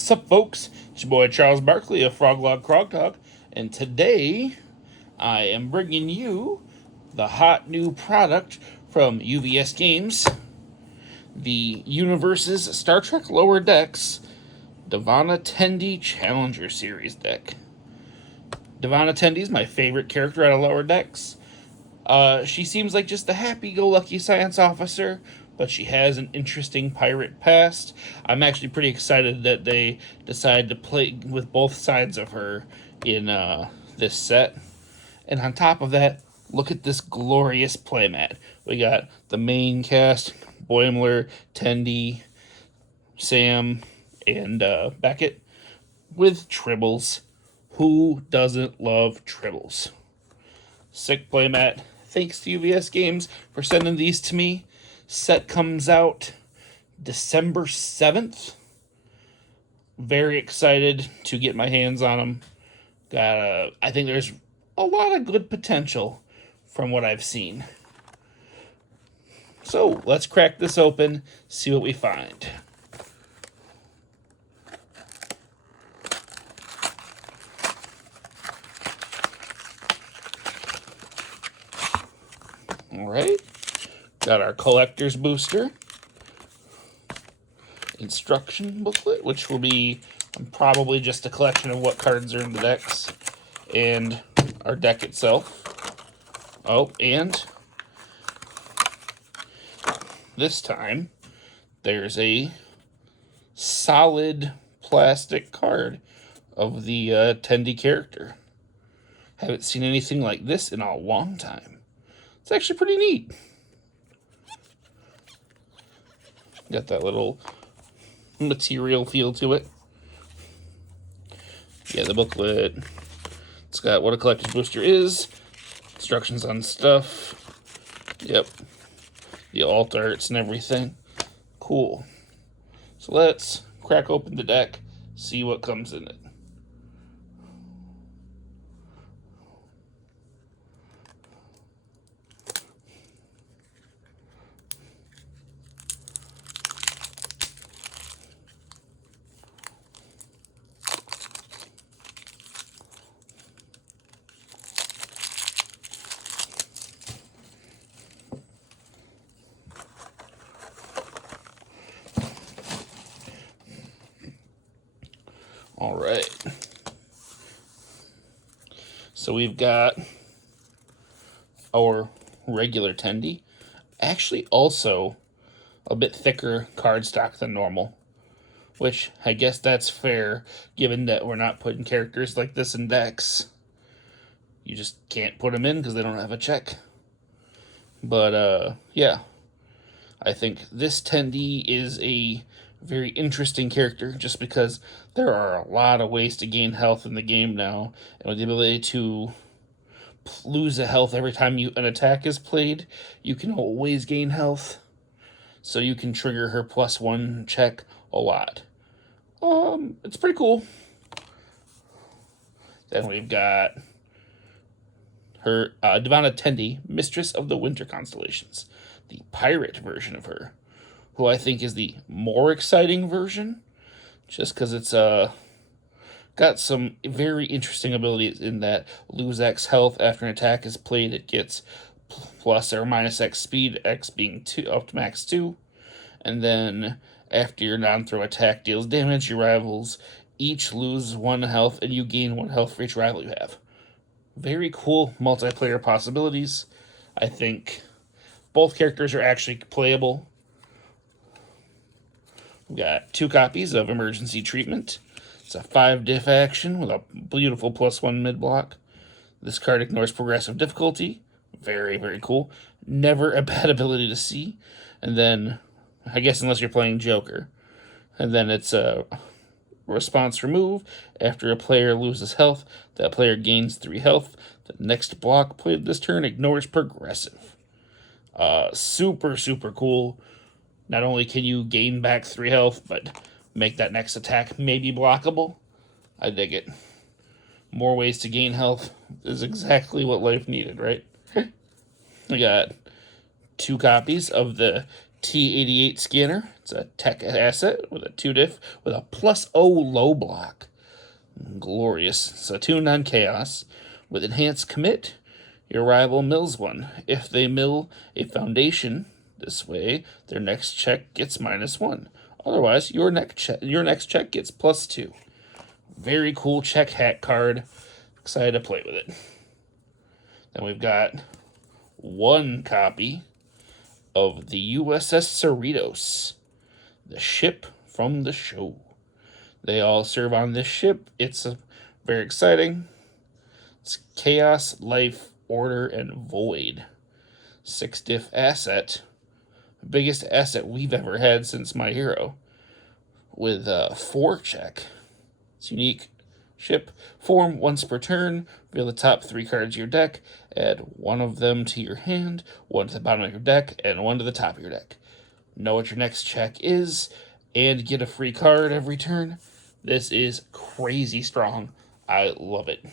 Sup, folks? It's your boy Charles Barkley of FrogLogCrogDog, and today I am bringing you the hot new product from UVS Games, the Universus Star Trek Lower Decks D'Vana Tendi Challenger Series deck. D'Vana Tendi is my favorite character out of Lower Decks. She seems like just a happy-go-lucky science officer, but she has an interesting pirate past. I'm actually pretty excited that they decided to play with both sides of her in this set. And on top of that, look at this glorious playmat. We got the main cast, Boimler, Tendi, Sam, and Beckett, with Tribbles. Who doesn't love Tribbles? Sick playmat. Thanks to UVS Games for sending these to me. Set comes out December 7th. Very excited to get my hands on them. I think there's a lot of good potential from what I've seen. So let's crack this open, see what we find. Alright, got our collector's booster, instruction booklet, which will be probably just a collection of what cards are in the decks, and our deck itself. Oh, and this time there's a solid plastic card of the Tendi character. Haven't seen anything like this in a long time. It's actually pretty neat. Got that little material feel to it. Yeah, the booklet. It's got what a collector's booster is, instructions on stuff. Yep. The alt arts and everything. Cool. So let's crack open the deck, see what comes in it. All right. So we've got our regular Tendi. Actually, also a bit thicker cardstock than normal, which I guess that's fair given that we're not putting characters like this in decks. You just can't put them in because they don't have a check. But yeah, I think this Tendi is a very interesting character just because there are a lot of ways to gain health in the game now, and with the ability to lose a health every time an attack is played, you can always gain health, so you can trigger her +1 check a lot. It's pretty cool. Then we've got her D'Vana Tendi, Mistress of the Winter Constellations, the pirate version of her, who I think is the more exciting version, just because it's got some very interesting abilities in that lose X health after an attack is played. It gets plus or minus X speed, X being 2 up to max 2, and then after your non-throw attack deals damage, your rivals each lose 1 health, and you gain 1 health for each rival you have. Very cool multiplayer possibilities. I think both characters are actually playable. We got 2 copies of Emergency Treatment. It's a 5 diff action with a beautiful +1 mid block. This card ignores progressive difficulty. Very, very cool. Never a bad ability to see. And then, I guess unless you're playing Joker. And then it's a response remove. After a player loses health, that player gains 3 health. The next block played this turn ignores progressive. Super, super cool. Not only can you gain back 3 health, but make that next attack maybe blockable. I dig it. More ways to gain health is exactly what life needed, right? We got 2 copies of the T88 scanner. It's a tech asset with a 2-diff with a +0 low block. Glorious. It's attuned on chaos. With enhanced commit, your rival mills one. If they mill a foundation this way, their next check gets -1. Otherwise, your next check gets +2. Very cool check hack card. Excited to play with it. Then we've got one copy of the USS Cerritos, the ship from the show. They all serve on this ship. It's very exciting. It's Chaos, Life, Order, and Void. 6-diff asset. Biggest asset we've ever had since My Hero. With a 4 check. It's unique ship. Form once per turn. Reveal the top 3 cards of your deck. Add one of them to your hand, one to the bottom of your deck, and one to the top of your deck. Know what your next check is, and get a free card every turn. This is crazy strong. I love it.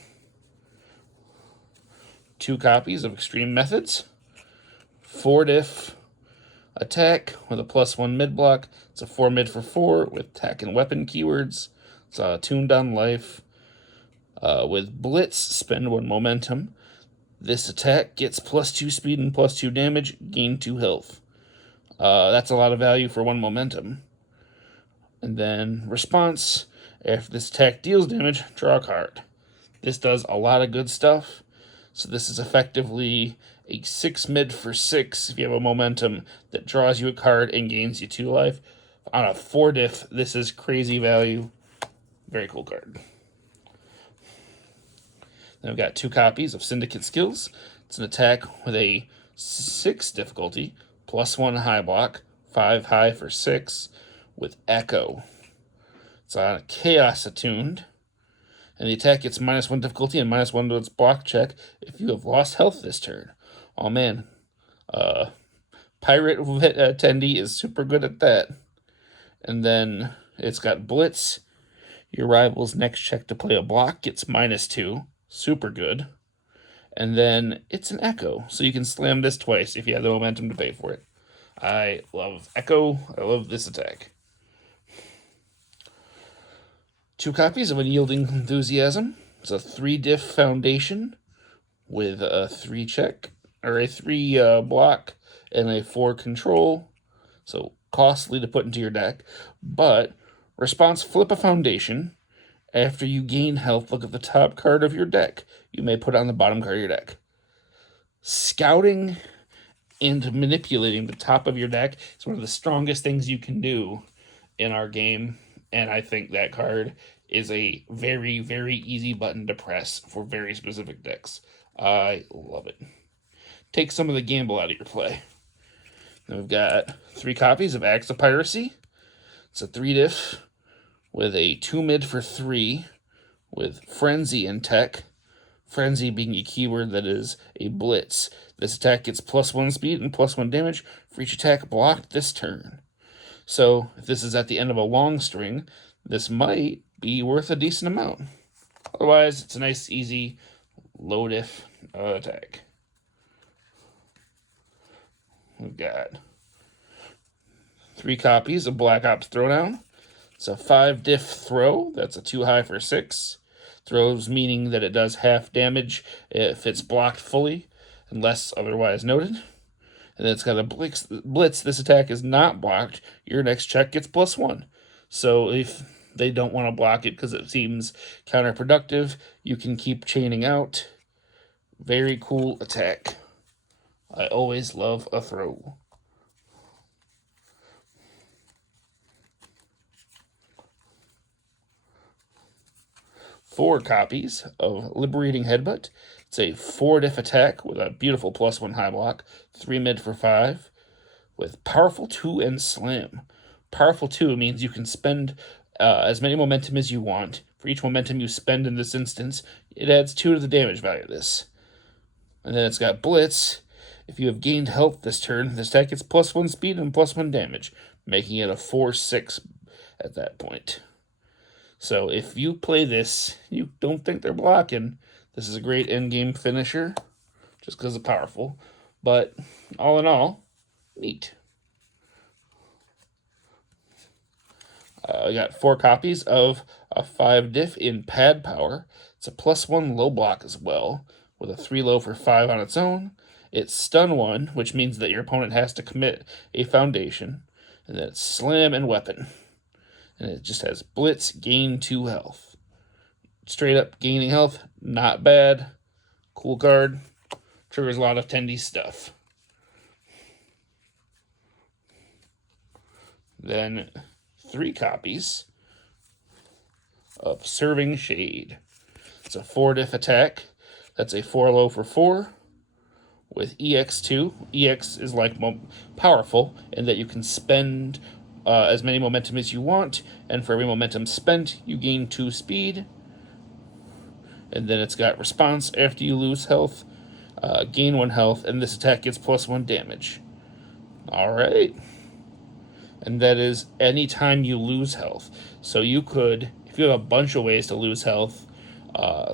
2 copies of Extreme Methods. 4-diff attack with a +1 mid block. It's a 4 mid for 4 with attack and weapon keywords. It's tuned on life. With Blitz, spend 1 momentum. This attack gets +2 speed and +2 damage, gain 2 health. That's a lot of value for 1 momentum. And then response, if this attack deals damage, draw a card. This does a lot of good stuff. So this is effectively a 6 mid for 6 if you have a momentum that draws you a card and gains you 2 life. On a 4-diff, this is crazy value. Very cool card. Then we've got 2 copies of Syndicate Skills. It's an attack with a 6 difficulty, +1 high block, 5 high for 6, with Echo. It's on Chaos attuned, and the attack gets -1 difficulty and -1 to its block check if you have lost health this turn. Oh man, Pirate Tendi is super good at that. And then it's got Blitz. Your rival's next check to play a block gets -2. Super good. And then it's an Echo, so you can slam this twice if you have the momentum to pay for it. I love Echo. I love this attack. 2 copies of Unyielding Enthusiasm. It's a 3-diff foundation with a 3 check, or a 3 block and a 4 control. So costly to put into your deck. But response, flip a foundation. After you gain health, look at the top card of your deck. You may put on the bottom card of your deck. Scouting and manipulating the top of your deck is one of the strongest things you can do in our game. And I think that card is a very, very easy button to press for very specific decks. I love it. Take some of the gamble out of your play. Then we've got 3 copies of Acts of Piracy. It's a 3-diff with a 2 mid for 3 with Frenzy and Tech. Frenzy being a keyword that is a Blitz. This attack gets +1 speed and +1 damage for each attack blocked this turn. So if this is at the end of a long string, this might be worth a decent amount. Otherwise, it's a nice, easy, low-diff attack. We've got 3 copies of Black Ops Throwdown. It's a 5-diff throw. That's a 2 high for 6. Throws meaning that it does half damage if it's blocked fully, unless otherwise noted. And then it's got a blitz. This attack is not blocked. Your next check gets +1. So if they don't want to block it because it seems counterproductive, you can keep chaining out. Very cool attack. I always love a throw. Four copies of Liberating Headbutt. It's a 4-diff attack with a beautiful +1 high block, 3 mid for 5, with Powerful 2 and Slam. Powerful 2 means you can spend as many momentum as you want. For each momentum you spend in this instance, it adds 2 to the damage value of this. And then it's got Blitz. If you have gained health this turn, this attack gets +1 speed and +1 damage, making it a 4/6 at that point. So if you play this, you don't think they're blocking, this is a great endgame finisher, just because it's powerful. But all in all, neat. I got 4 copies of a 5 diff in pad power. It's a +1 low block as well, with a 3 low for 5 on its own. It's stun 1, which means that your opponent has to commit a foundation. And then it's slam and weapon. And it just has blitz, gain 2 health. Straight up gaining health, not bad. Cool card. Triggers a lot of Tendi stuff. Then 3 copies of Serving Shade. It's a 4 diff attack. That's a 4 low for 4 with EX2. EX is like powerful in that you can spend as many momentum as you want, and for every momentum spent, you gain 2 speed. And then it's got response after you lose health, gain 1 health, and this attack gets +1 damage. Alright. And that is anytime you lose health. So you could, if you have a bunch of ways to lose health,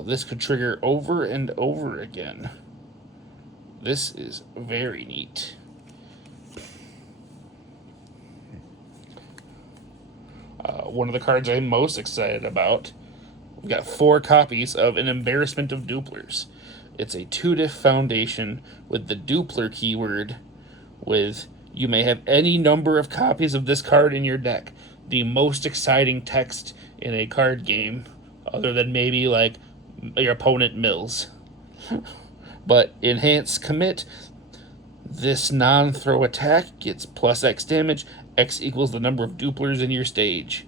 this could trigger over and over again. This is very neat. One of the cards I'm most excited about, we've got 4 copies of An Embarrassment of Duplers. It's a 2 diff foundation with the Dupler keyword with you may have any number of copies of this card in your deck. The most exciting text in a card game, other than maybe like your opponent mills. But enhance commit. This non-throw attack gets +X damage. X equals the number of duplers in your stage.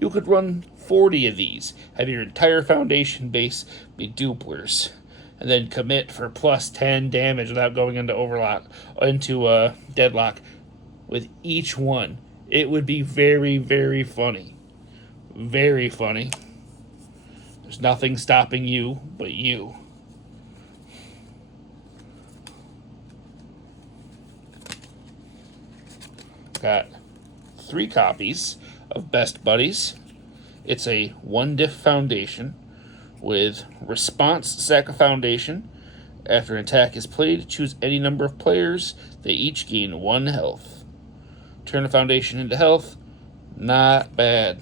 You could run 40 of these. Have your entire foundation base be duplers. And then commit for +10 damage without going into deadlock with each one. It would be very, very funny. Very funny. There's nothing stopping you but you. Got 3 copies of Best Buddies. It's a 1 diff foundation with response, sack a foundation. After an attack is played, choose any number of players. They each gain 1 health. Turn a foundation into health. Not bad.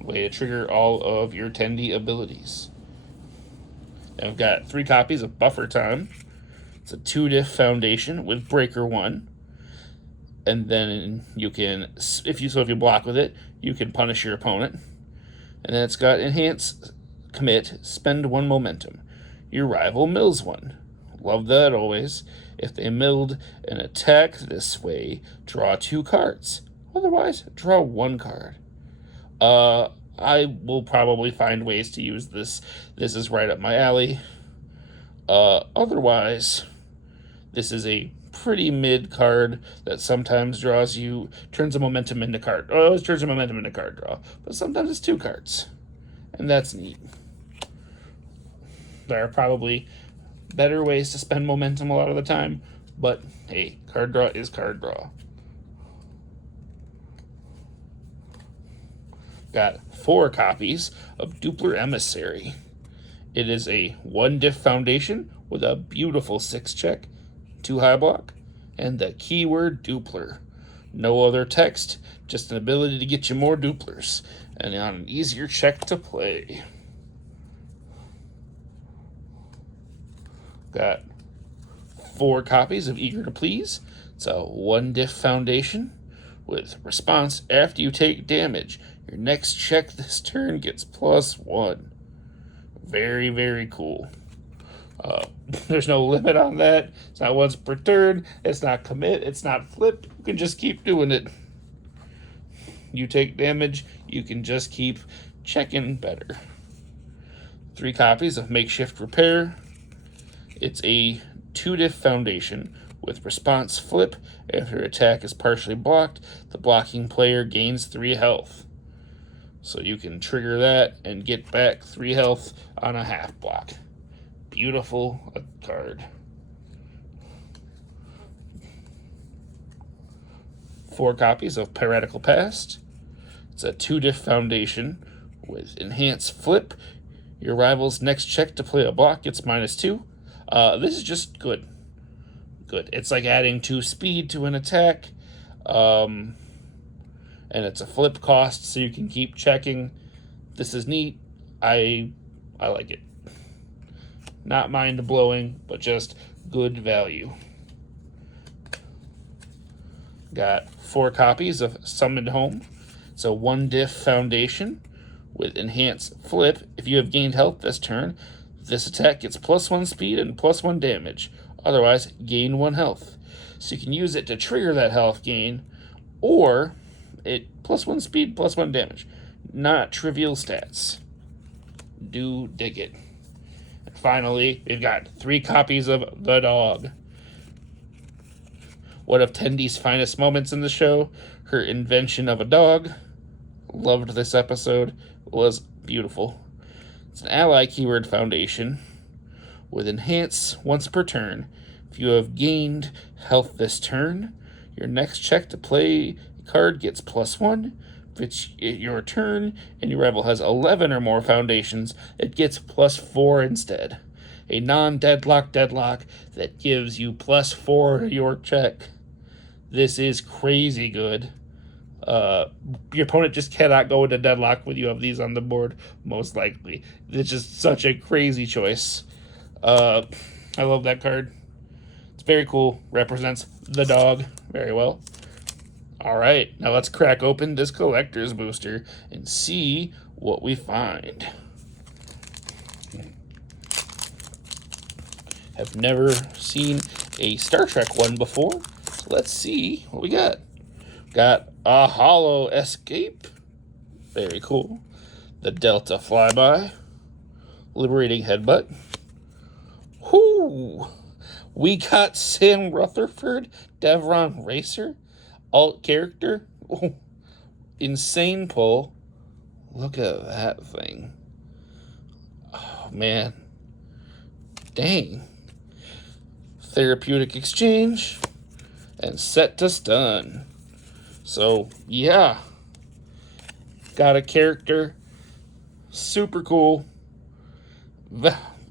Way to trigger all of your Tendi abilities. I've got 3 copies of Buffer Time. It's a 2 diff foundation with Breaker 1. And then you can, if you block with it, you can punish your opponent. And then it's got Enhance Commit, spend 1 momentum. Your rival mills 1. Love that always. If they milled an attack this way, draw 2 cards. Otherwise, draw 1 card. I will probably find ways to use this. This is right up my alley. Otherwise, this is a pretty mid card that sometimes turns a momentum into card. Oh, it always turns a momentum into card draw. But sometimes it's 2 cards. And that's neat. There are probably better ways to spend momentum a lot of the time. But, hey, card draw is card draw. Got 4 copies of Dupler Emissary. It is a 1 diff foundation with a beautiful 6 check, 2 high block, and the keyword Dupler. No other text, just an ability to get you more duplers, and on an easier check to play. Got 4 copies of Eager to Please. It's a 1 diff foundation with response after you take damage. Your next check this turn gets +1. Very, very cool. There's no limit on that. It's not once per turn. It's not commit. It's not flip. You can just keep doing it. You take damage. You can just keep checking better. 3 copies of Makeshift Repair. It's a 2 diff foundation with response flip. After attack is partially blocked, the blocking player gains 3 health. So you can trigger that and get back 3 health on a half block. Beautiful card. 4 copies of Piratical Past. It's a 2 diff foundation with Enhance Flip. Your rival's next check to play a block gets -2. This is just good. Good. It's like adding 2 speed to an attack. and it's a flip cost, so you can keep checking. This is neat. I like it. Not mind-blowing, but just good value. Got 4 copies of Summoned Home. It's a 1-diff foundation with Enhanced Flip. If you have gained health this turn, this attack gets +1 speed and +1 damage. Otherwise, gain 1 health. So you can use it to trigger that health gain, or it +1 speed, +1 damage. Not trivial stats. Do dig it. And finally, we've got 3 copies of The Dog. One of Tendi's finest moments in the show, her invention of a dog. Loved this episode. It was beautiful. It's an ally keyword foundation with Enhance once per turn. If you have gained health this turn, your next check to play card gets +1. If it's your turn and your rival has 11 or more foundations, it gets +4 instead. A non-deadlock deadlock that gives you +4 to your check. This is crazy good. Your opponent just cannot go into deadlock when you have these on the board, most likely. It's just such a crazy choice. I love that card. It's very cool. Represents the dog very well. All right, now let's crack open this collector's booster and see what we find. Have never seen a Star Trek one before, so let's see what we got. Got a Holo Escape, very cool. The Delta Flyby, Liberating Headbutt. Whoo! We got Sam Rutherford, Devron Racer, alt character. Oh, insane pull. Look at that thing. Oh, man. Dang. Therapeutic Exchange, and Set to Stun. So, yeah. Got a character. Super cool.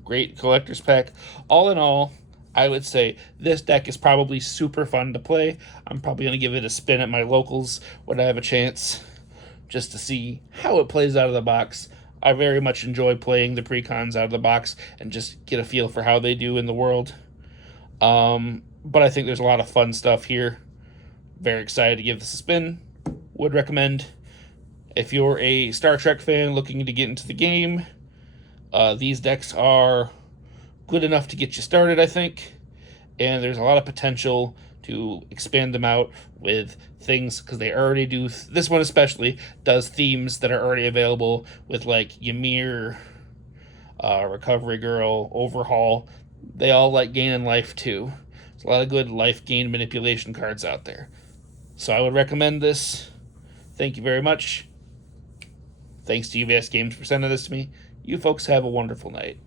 Great collector's pack. All in all, I would say this deck is probably super fun to play. I'm probably going to give it a spin at my locals when I have a chance, just to see how it plays out of the box. I very much enjoy playing the precons out of the box and just get a feel for how they do in the world. But I think there's a lot of fun stuff here. Very excited to give this a spin. Would recommend. If you're a Star Trek fan looking to get into the game, these decks are good enough to get you started, I think. And there's a lot of potential to expand them out with things, because they already do, this one especially, does themes that are already available with, like, Ymir, Recovery Girl, Overhaul. They all like gaining life, too. There's a lot of good life gain manipulation cards out there. So I would recommend this. Thank you very much. Thanks to UVS Games for sending this to me. You folks have a wonderful night.